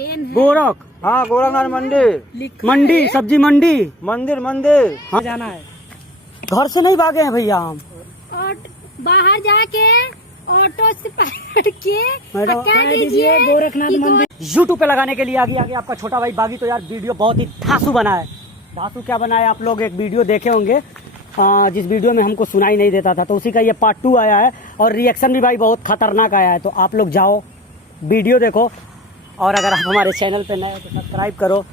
Pen है। गोरख, हाँ गोरखनाथ मंदिर, मंडी, सब्जी मंडी, मंदिर मंदिर। हाँ जाना है। घर से नहीं भागे हैं भैया हम। और बाहर जाके ऑटो से पकड़ के मैडम, कह दीजिए गोरखनाथ मंदिर यूट्यूब पे लगाने के लिए आगे आगे आपका छोटा भाई बागी। तो यार वीडियो बहुत ही धांसू बना है। धांसू क्या बना है, आप लोग एक वीडियो देखे होंगे जिस वीडियो में हमको सुनाई नहीं देता था, तो उसी का ये पार्ट 2 आया है और रिएक्शन भी भाई बहुत खतरनाक आया है। तो आप लोग जाओ वीडियो देखो, और अगर आप हमारे चैनल पे नए हैं तो सब्सक्राइब करो।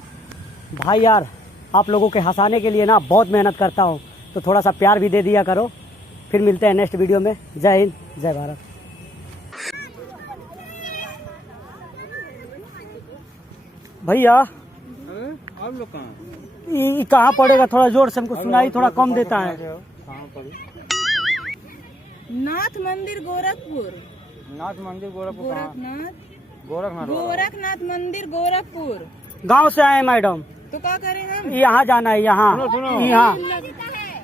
भाई यार आप लोगों के हंसाने के लिए ना बहुत मेहनत करता हूँ, तो थोड़ा सा प्यार भी दे दिया करो। फिर मिलते हैं नेक्स्ट वीडियो में। जय हिंद, जय भारत। भैया आप लोग कहाँ? कहाँ पड़ेगा, थोड़ा जोर से हमको सुनाई थोड़ा कम देता है। कहाँ पड़ी? नाथ मंदिर गोरखपुर। नाथ मंदिर गोरखपुर। गोरखनाथ गोरखनाथ गोरखनाथ मंदिर गोरखपुर। गांव से आए हैं मैडम। तो क्या करें हम? यहाँ जाना है, यहाँ सुनो। यहाँ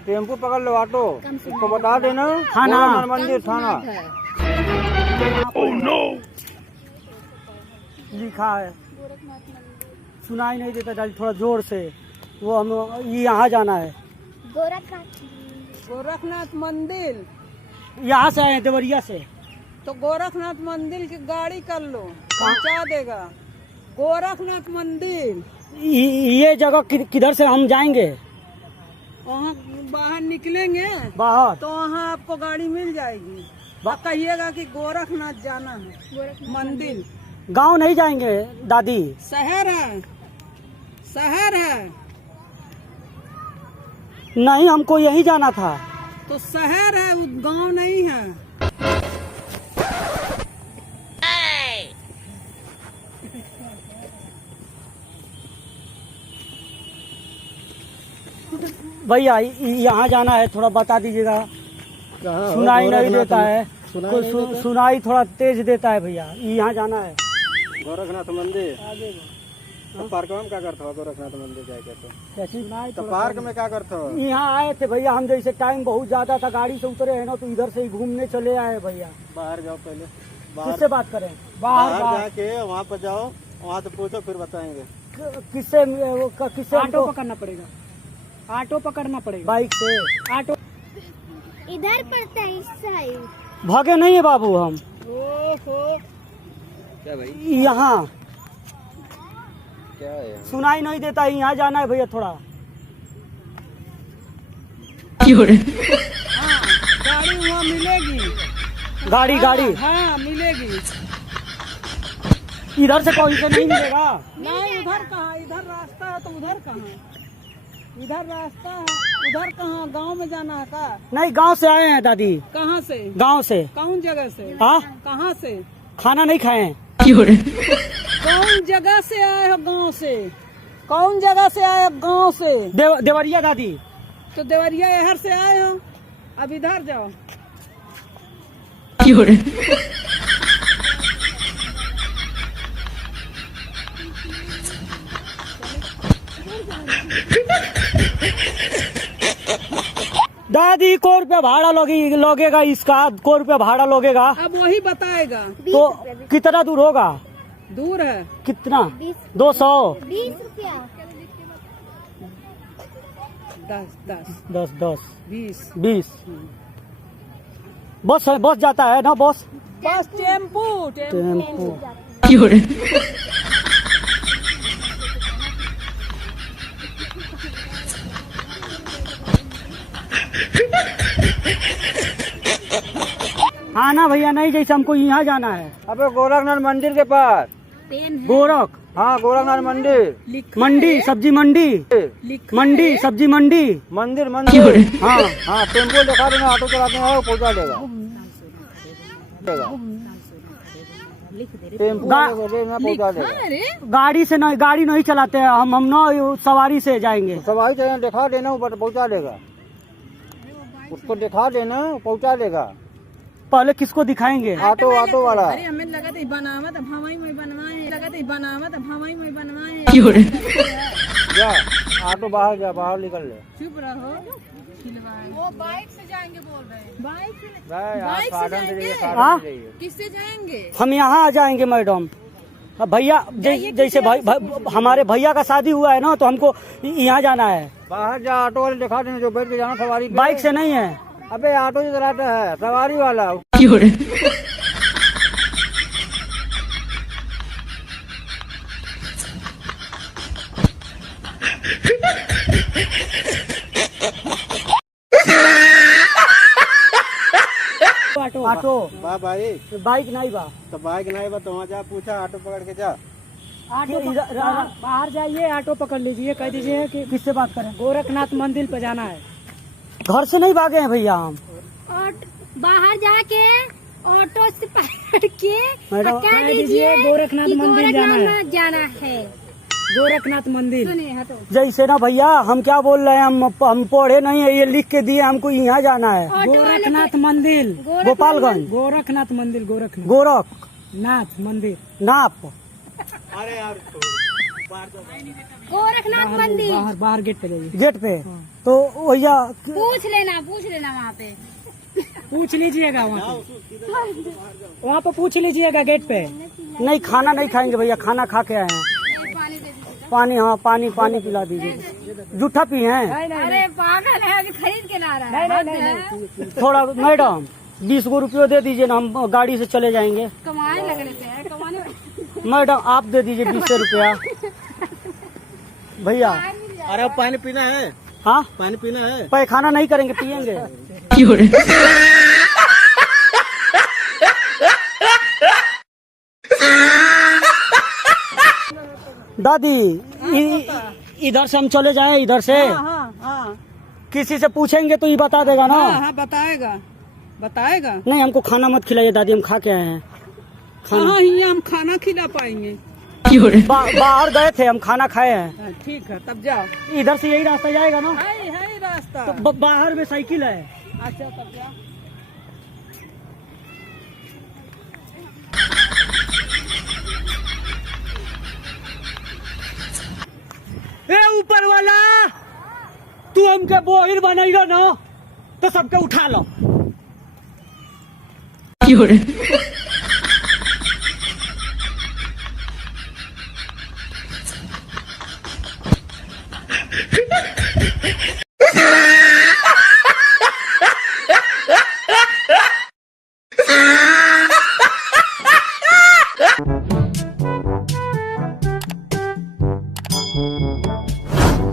टेम्पू पकड़ लो, ऑटो इसको बता देना। हाँ ना। गोरखनाथ मंदिर थाना। लिखा है, सुनाई नहीं देता जल्दी, थोड़ा जोर से। वो हम यहाँ जाना है। गोरखनाथ मंदिर। यहाँ से आए हैं, देवरिया से। तो गोरखनाथ मंदिर की गाड़ी कर लो, पहुँचा देगा। गोरखनाथ मंदिर ये जगह किधर से हम जाएंगे? वहाँ बाहर निकलेंगे बाहर तो वहाँ आपको गाड़ी मिल जाएगी। कहिएगा कि गोरखनाथ जाना है मंदिर। गांव नहीं जाएंगे दादी। शहर है, शहर है। नहीं, हमको यही जाना था। तो शहर है, वो गांव नहीं है। भैया यहाँ जाना है, थोड़ा बता दीजिएगा। सुनाई नहीं देता है, सुनाई थोड़ा तेज देता है भैया। यहाँ जाना है गोरखनाथ मंदिर। तो पार्क में क्या करते हो? गोरखनाथ मंदिर जाएगा तो पार्क में क्या करते हो? यहाँ आए थे भैया हम, जैसे टाइम बहुत ज्यादा था, गाड़ी से उतरे हैं ना, तो इधर से ही घूमने चले आए भैया। बाहर जाओ पहले, किससे बात करें? बाहर जाके वहाँ पर जाओ, वहाँ तो पूछो फिर बताएंगे। किससे ऑटो पकड़ना पड़ेगा, ऑटो पकड़ना पड़ेगा। बाइक से? ऑटो इधर पड़ता है इस साइड। भागे नहीं है बाबू हम। ओहो, क्या भाई? यहाँ क्या है? सुनाई नहीं देता है, यहाँ जाना है भैया थोड़ा। हाँ गाड़ी वहाँ मिलेगी। गाड़ी हाँ मिलेगी। इधर से कहीं से नहीं मिलेगा। नहीं उधर कहाँ, इधर रास्ता है तो उधर कहाँ? इधर रास्ता है, उधर कहाँ? गांव में जाना है का? नहीं, गांव से आए हैं दादी। कहाँ से? गांव से। कौन जगह से? हाँ, कहाँ से? खाना नहीं खाए हैं। कौन जगह से आए हो? गांव से? कौन जगह से आए हो? गांव से। देवरिया दादी। तो देवरिया शहर से आए हो, अब इधर जाओ। दादी को रुपया भाड़ा लगेगा इसका, को रुपया भाड़ा लगेगा। अब वही बताएगा। तो कितना दूर होगा? दूर है कितना? 200? 20 रुपया। 10 10 20 20। बस जाता है ना? Bus tempo. टेम्पू। हाँ ना भैया, नहीं जैसे हमको यहाँ जाना है। अबे गोरखनाथ मंदिर के पास। पेन है। गोरख, हाँ गोरखनाथ मंदिर, मंडी, सब्जी मंडी, मंडी, सब्जी मंडी, मंदिर मंदिर। हाँ हाँ टेम्पो दिखा देना, ऑटो चलाते हैं पहुँचा देगा। टेम्पो पहुँचा देगा। गाड़ी से नहीं, गाड़ी नहीं चलाते हैं हम ना सवारी से जाएंगे। सवारी चलाना दिखा देना, ऊपर पहुँचा देगा। उसको दिखा देना, पहुँचा देगा। पहले किसको दिखाएंगे? ऑटो वाला। अरे हमें लगा था बनावत अब हवाई में बनवाए, लगा था बनावत अब हवाई में बनवाए। जा ऑटो बाहर, जा बाहर निकल ले। चुप रहो। वो बाइक से जाएंगे बोल रहे हैं। बाइक से साधन से जाइए, हाँ? साधन से जाइए। किससे जाएंगे? हम यहाँ आ जाएंगे मैडम। अब भैया जैसे हमारे भैया का शादी हुआ है ना, तो हमको यहाँ जाना है। बाहर जा, ऑटो वाले दिखा देना जो बैठ के जाना सवारी पे। बाइक से नहीं है। अबे ऑटो से चलाता है, सवारी वाला। ऑटो बा भाई, बाइक नहीं बा। तो बाइक नहीं बा तो वहाँ जा, पूछा ऑटो पकड़ के जा। ऑटो बाहर जाइए, ऑटो पकड़ लीजिए, कह दीजिए कि किससे बात करें? गोरखनाथ मंदिर पे जाना है। घर से नहीं भागे हैं भैया हम। बाहर जाके ऑटो से पकड़ के मैडम, कह दीजिए गोरखनाथ कि मंदिर जाना है। गोरखनाथ जाना है। गोरखनाथ मंदिर। सुनिए हटो। जैसे ना भैया, हम क्या बोल रहे हैं, हम पढ़े नहीं है, ये लिख के दिए हमको यहाँ जाना है। गोरखनाथ मंदिर, गोपालगंज। गोरखनाथ मंदिर, गोरखनाथ गोरखनाथ मंदिर। नाप। अरे यार गोरखनाथ मंदिर बाहर गेट पे जाइए। गेट पे तो भैया पूछ लेना वहाँ पे। पूछ लीजिएगा वहाँ पे पूछ लीजिएगा गेट पे। नहीं, खाना नहीं खाएंगे भैया, खाना खा के आए हैं। पानी दे दीजिए। पानी, हाँ पानी पिला दीजिए। जूठा पी हैं? अरे पागल है, अभी खरीद के ला रहा है। नहीं। थोड़ा मैडम 20 गो रुपये दे दीजिए ना, हम गाड़ी से चले जाएंगे। कमाने लगने से है, कमाने। मैडम आप दे दीजिए 20 रुपया भैया। अरे पानी पीना है, हाँ पानी पीना है। पैखाना नहीं करेंगे, पियेंगे। दादी इधर से हम चले जाएं, इधर से हाँ, किसी से पूछेंगे तो ये बता देगा ना? हाँ, बताएगा। नहीं, हमको खाना मत खिलाइए दादी, हम खा के आए हैं। हाँ, यहाँ हम खाना खिला पाएंगे। बाहर गए थे, हम खाना खाए हैं। ठीक है, तब जाओ। इधर से यही रास्ता जाएगा ना? है रास्ता। तो बाहर में साइकिल है। अच्छा, तब जाओ। ए ऊपर वाला, तू हमके बोहिर बनेगा ना, तो सबके उठा लो।